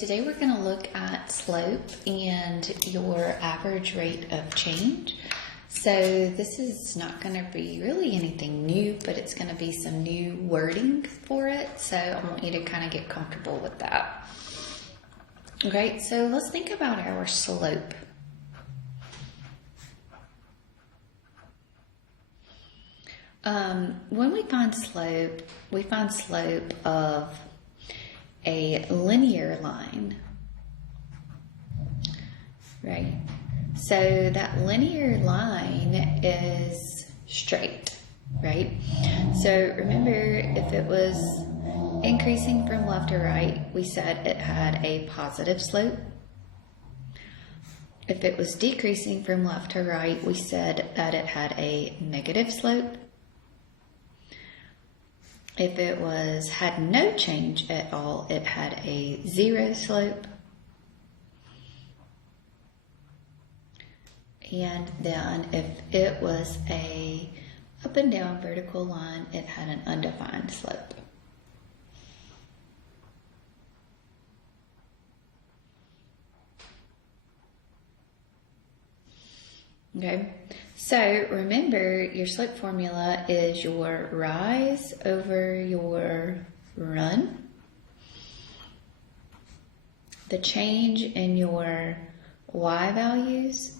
Today we're going to look at slope and your average rate of change. So this is not going to be really anything new, but it's going to be some new wording for it. So I want you to kind of get comfortable with that. Okay, so let's think about our slope. When we find slope of a linear line, right? So that linear line is straight, right? So remember, if it was increasing from left to right, we said it had a positive slope. If it was decreasing from left to right, we said that it had a negative slope. If it had no change at all, it had a zero slope. And then if it was a up and down vertical line, it had an undefined slope. Okay, so remember your slope formula is your rise over your run, the change in your y values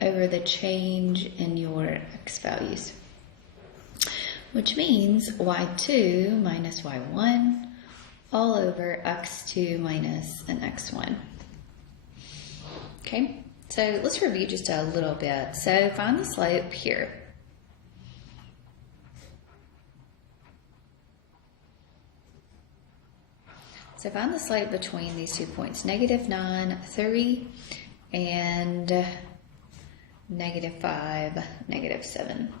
over the change in your x values, which means y2 minus y1 all over x2 minus an x1. Okay. So let's review just a little bit. So find the slope here. So find the slope between these 2 points, -9, 3, and -5, -7.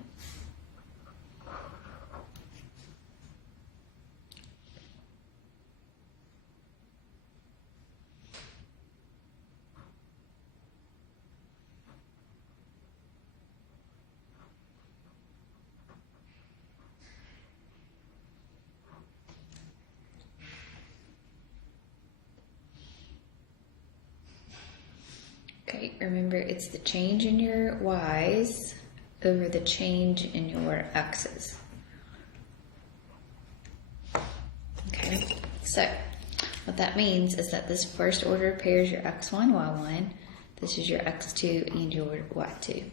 Okay, remember it's the change in your y's over the change in your x's. Okay, so what that means is that this first order of pairs your x1, y1, this is your x2 and your y2.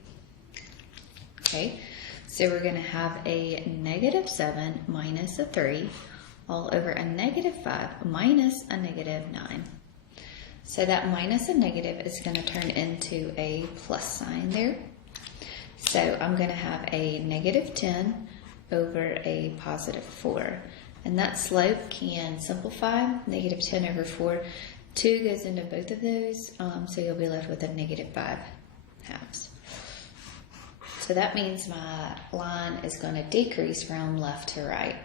Okay, so we're going to have a -7 minus a 3 all over a -5 minus a -9. So that minus a negative is going to turn into a plus sign there. So I'm going to have a -10 over a +4. And that slope can simplify. -10 over 4. 2 goes into both of those, so you'll be left with a -5 halves. So that means my line is going to decrease from left to right.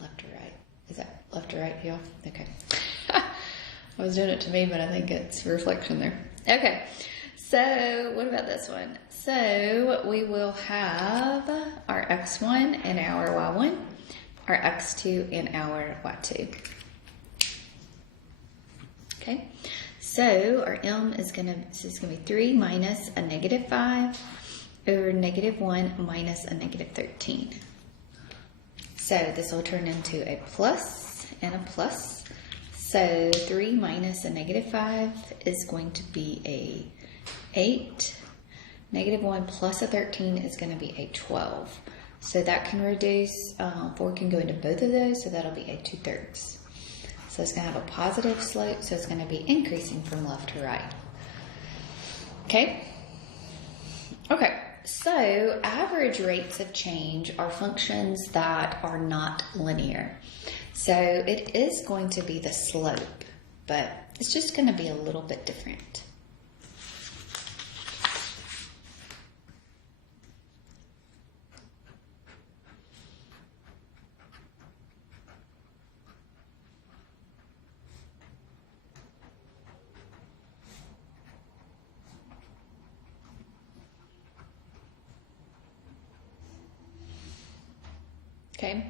Left to right. Is that left to right, y'all? Okay. I was doing it to me, but I think it's a reflection there. Okay. So what about this one? So we will have our x1 and our y1, our x2 and our y2. Okay. So our m is going to be 3 minus a -5 over -1 minus a -13. So this will turn into a plus and a plus. So 3 minus a -5 is going to be a 8. -1 plus a 13 is going to be a 12. So that can reduce, 4 can go into both of those, so that'll be a 2/3. So it's going to have a positive slope, so it's going to be increasing from left to right. Okay? Okay. So average rates of change are functions that are not linear. So it is going to be the slope, but it's just going to be a little bit different. Okay.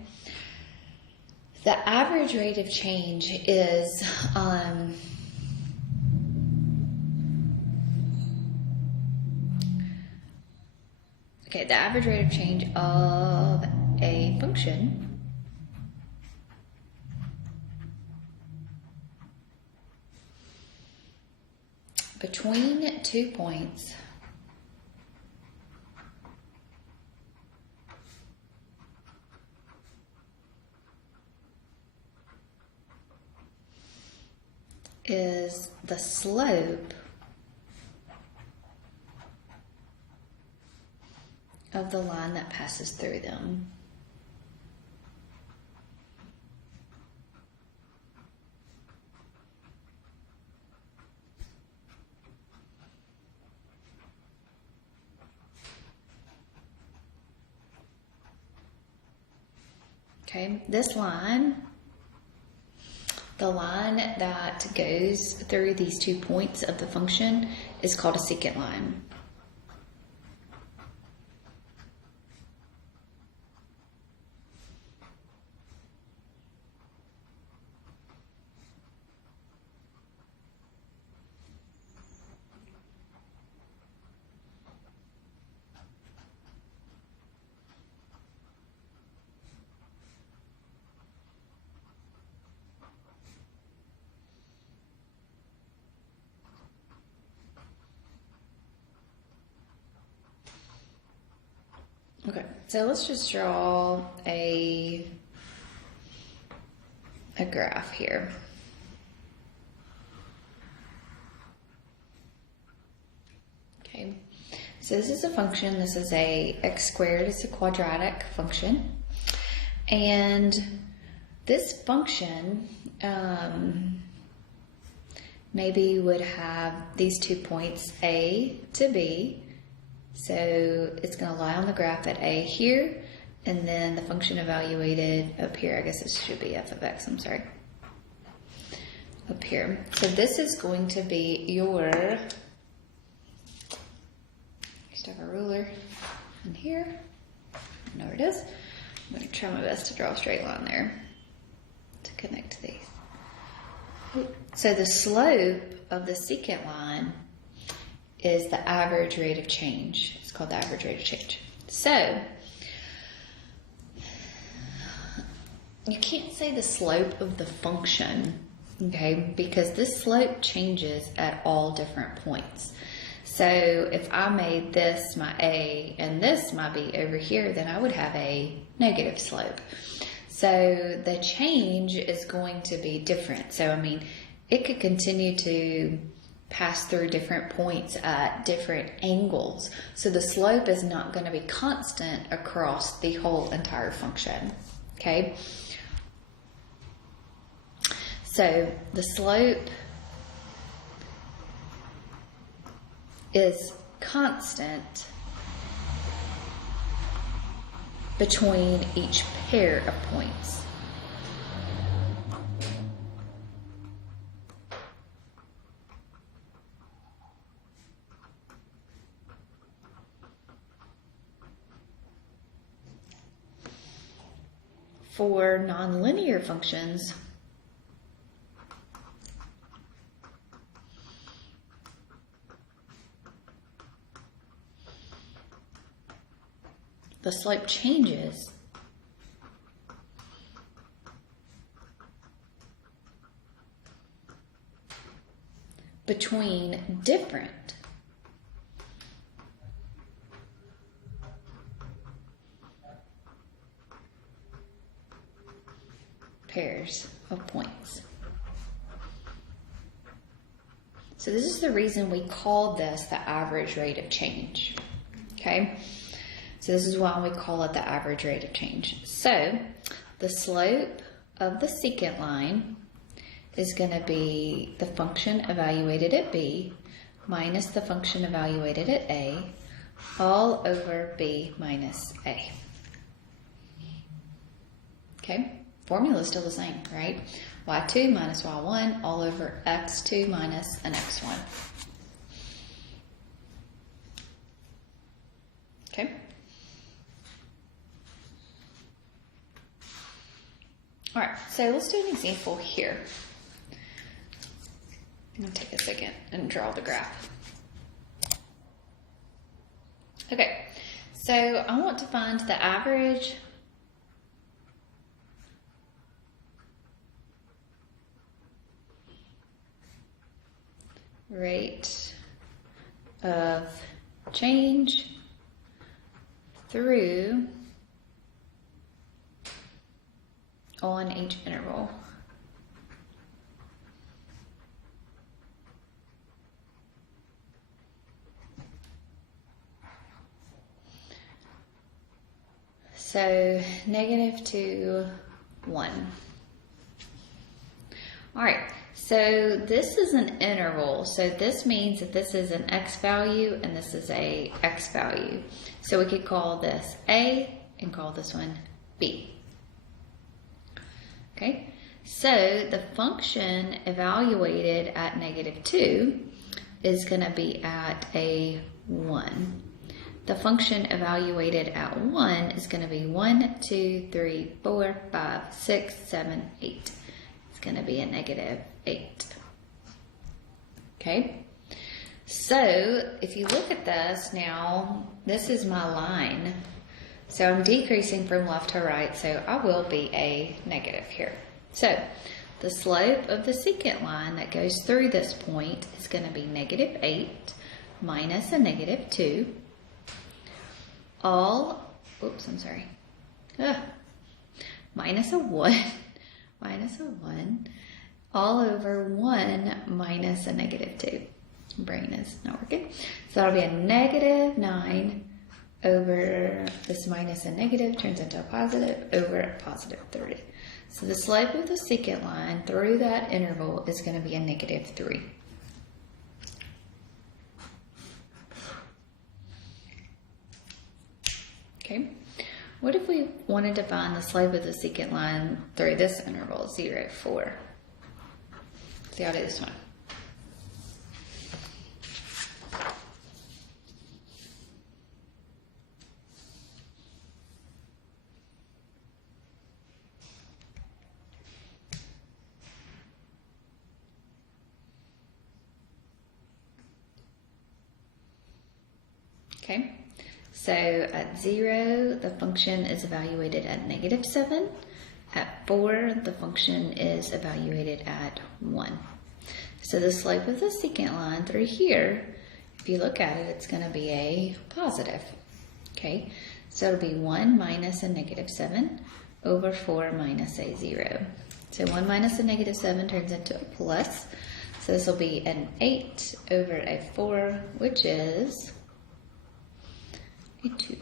The average rate of change is okay, the average rate of change of a function between 2 points is the slope of the line that passes through them. Okay, this line, the line that goes through these 2 points of the function is called a secant line. Okay, so let's just draw a graph here. Okay, so this is a function. This is a x squared. It's a quadratic function. And this function maybe would have these 2 points, A to B. So it's going to lie on the graph at A here, and then the function evaluated up here. I guess this should be f of x, I'm sorry. Up here. So this is going to be your, just have a ruler in here. I know where it is. I'm going to try my best to draw a straight line there to connect these. So the slope of the secant line is the average rate of change. It's called the average rate of change. So, you can't say the slope of the function, okay, because this slope changes at all different points. So, if I made this my A and this my B over here, then I would have a negative slope. So, the change is going to be different. So, I mean, it could continue to pass through different points at different angles. So the slope is not going to be constant across the whole entire function. Okay? So the slope is constant between each pair of points. For nonlinear functions, the slope changes between different pairs of points. So this is the reason we call this the average rate of change. Okay? So this is why we call it the average rate of change. So the slope of the secant line is going to be the function evaluated at B minus the function evaluated at A all over B minus A. Okay? Formula is still the same, right? y2 minus y1 all over x2 minus an x1. Okay? All right, so let's do an example here. I'm gonna take a second and draw the graph. Okay, so I want to find the average rate of change through on each interval. So -2, 1. All right, so this is an interval. So this means that this is an x value and this is a x value. So we could call this A and call this one B. Okay, so the function evaluated at -2 is going to be at a 1. The function evaluated at 1 is going to be 1, 2, 3, 4, 5, 6, 7, 8. It's going to be a -8. Okay, so if you look at this now, this is my line. So I'm decreasing from left to right, so I will be a negative here. So the slope of the secant line that goes through this point is going to be -8 minus a -2. Minus a 1, minus a 1, all over 1 minus a -2. Brain is not working. So that'll be a -9 over this minus a negative turns into a positive over a +30. So the slope of the secant line through that interval is going to be a -3. Okay, what if we wanted to find the slope of the secant line through this interval, 0, 4? See, I'll do this one. Okay, so at 0, the function is evaluated at -7. At 4, the function is evaluated at 1. So the slope of the secant line through here, if you look at it, it's going to be a positive. Okay, so it'll be 1 minus a -7 over 4 minus a 0. So 1 minus a -7 turns into a plus. So this will be an 8 over a 4, which is a 2.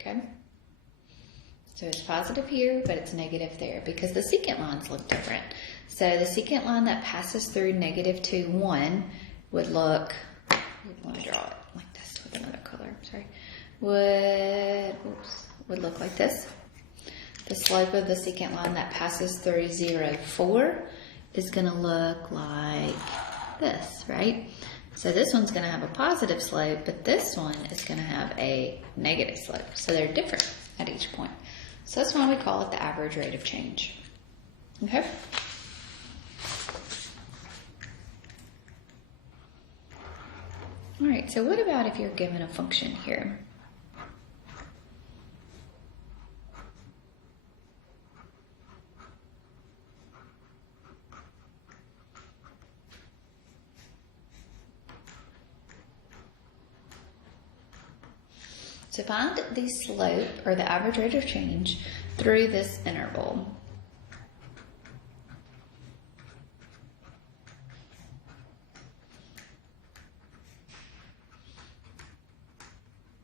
Okay, so it's positive here, but it's negative there because the secant lines look different. So the secant line that passes through -2, 1 would look, let me draw it like this with another color, sorry, would look like this. The slope of the secant line that passes through 0, 4 is going to look like this, right? So this one's going to have a positive slope, but this one is going to have a negative slope. So they're different at each point. So that's why we call it the average rate of change. Okay? All right, so what about if you're given a function here? To find the slope, or the average rate of change, through this interval.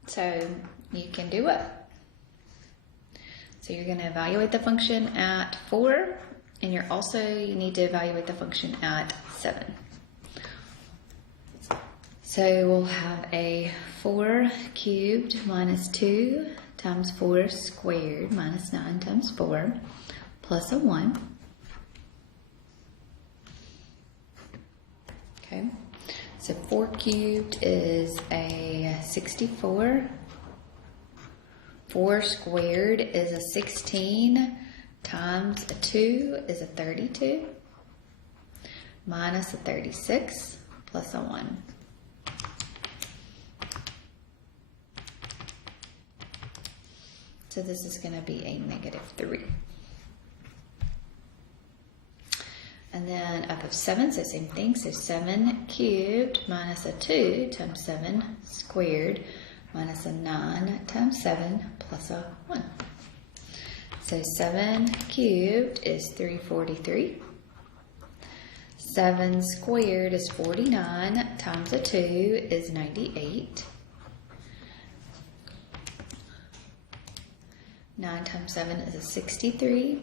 So you can do what? So you're going to evaluate the function at 4, and you need to evaluate the function at 7. So we'll have a 4 cubed minus 2 times 4 squared minus 9 times 4 plus a 1. Okay, so 4 cubed is a 64. 4 squared is a 16 times a 2 is a 32 minus a 36 plus a 1. So this is going to be a negative 3. And then up of 7, so same thing. So 7 cubed minus a 2 times 7 squared minus a 9 times 7 plus a 1. So 7 cubed is 343. 7 squared is 49 times a 2 is 98. 9 times 7 is a 63.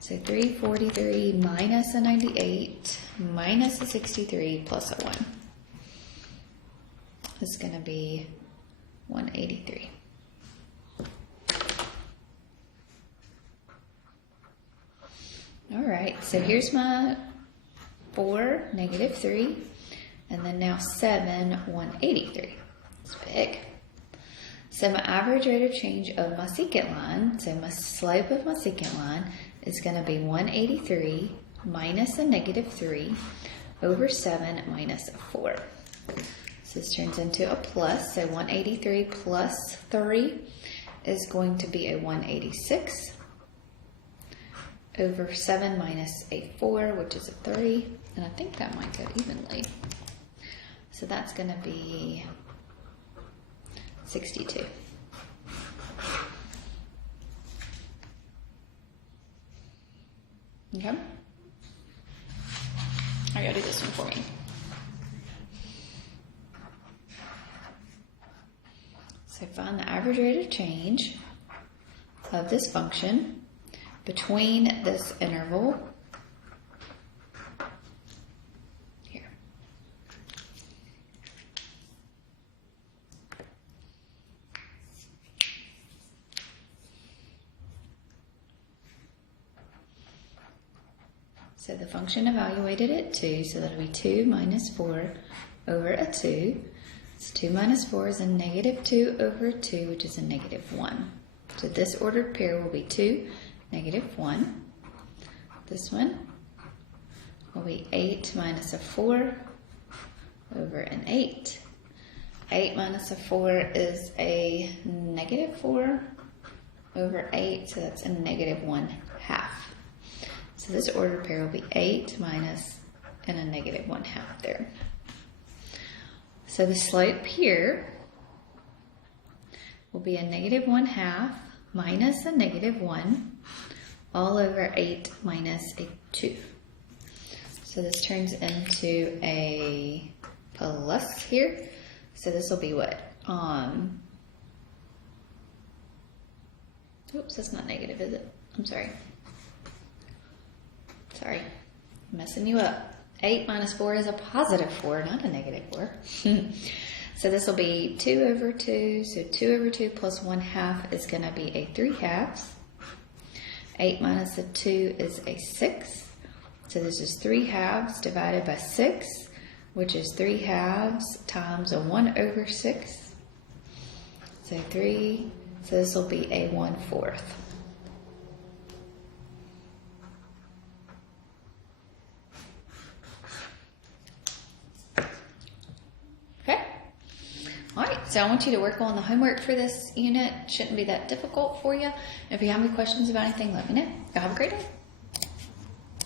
So 343 minus a 98 minus a 63 plus a 1 is going to be 183. All right, so here's my 4, negative 3, and then now 7, 183. It's big. So my average rate of change of my secant line, so my slope of my secant line is going to be 183 minus a negative 3 over 7 minus a 4. So this turns into a plus, so 183 plus 3 is going to be a 186 over 7 minus a 4, which is a 3, and I think that might go evenly. So that's going to be 62. Okay. I gotta do this one for me. So find the average rate of change of this function between this interval here. So the function evaluated at 2, so that'll be 2 minus 4 over a 2. So 2 minus 4 is a negative 2 over 2, which is a negative 1. So this ordered pair will be 2, negative 1. This one will be 8 minus a 4 over an 8. 8 minus a 4 is a negative 4 over 8, so that's a negative 1/2. So this ordered pair will be 8 minus and a negative 1/2 there. So the slope here will be a negative 1/2 minus a negative 1 all over 8 minus a 2. So this turns into a plus here. So this will be what? Oops, that's not negative, is it? I'm sorry. Sorry, I'm messing you up. 8 minus 4 is a positive 4, not a negative 4. So this will be 2 over 2. So 2 over 2 plus 1/2 is going to be a 3/2. 8 minus a 2 is a 6. So this is 3/2 divided by 6, which is 3/2 times a 1 over 6. So 3, so this will be a 1/4. Alright, so I want you to work on the homework for this unit. Shouldn't be that difficult for you. If you have any questions about anything, let me know. Y'all have a great day.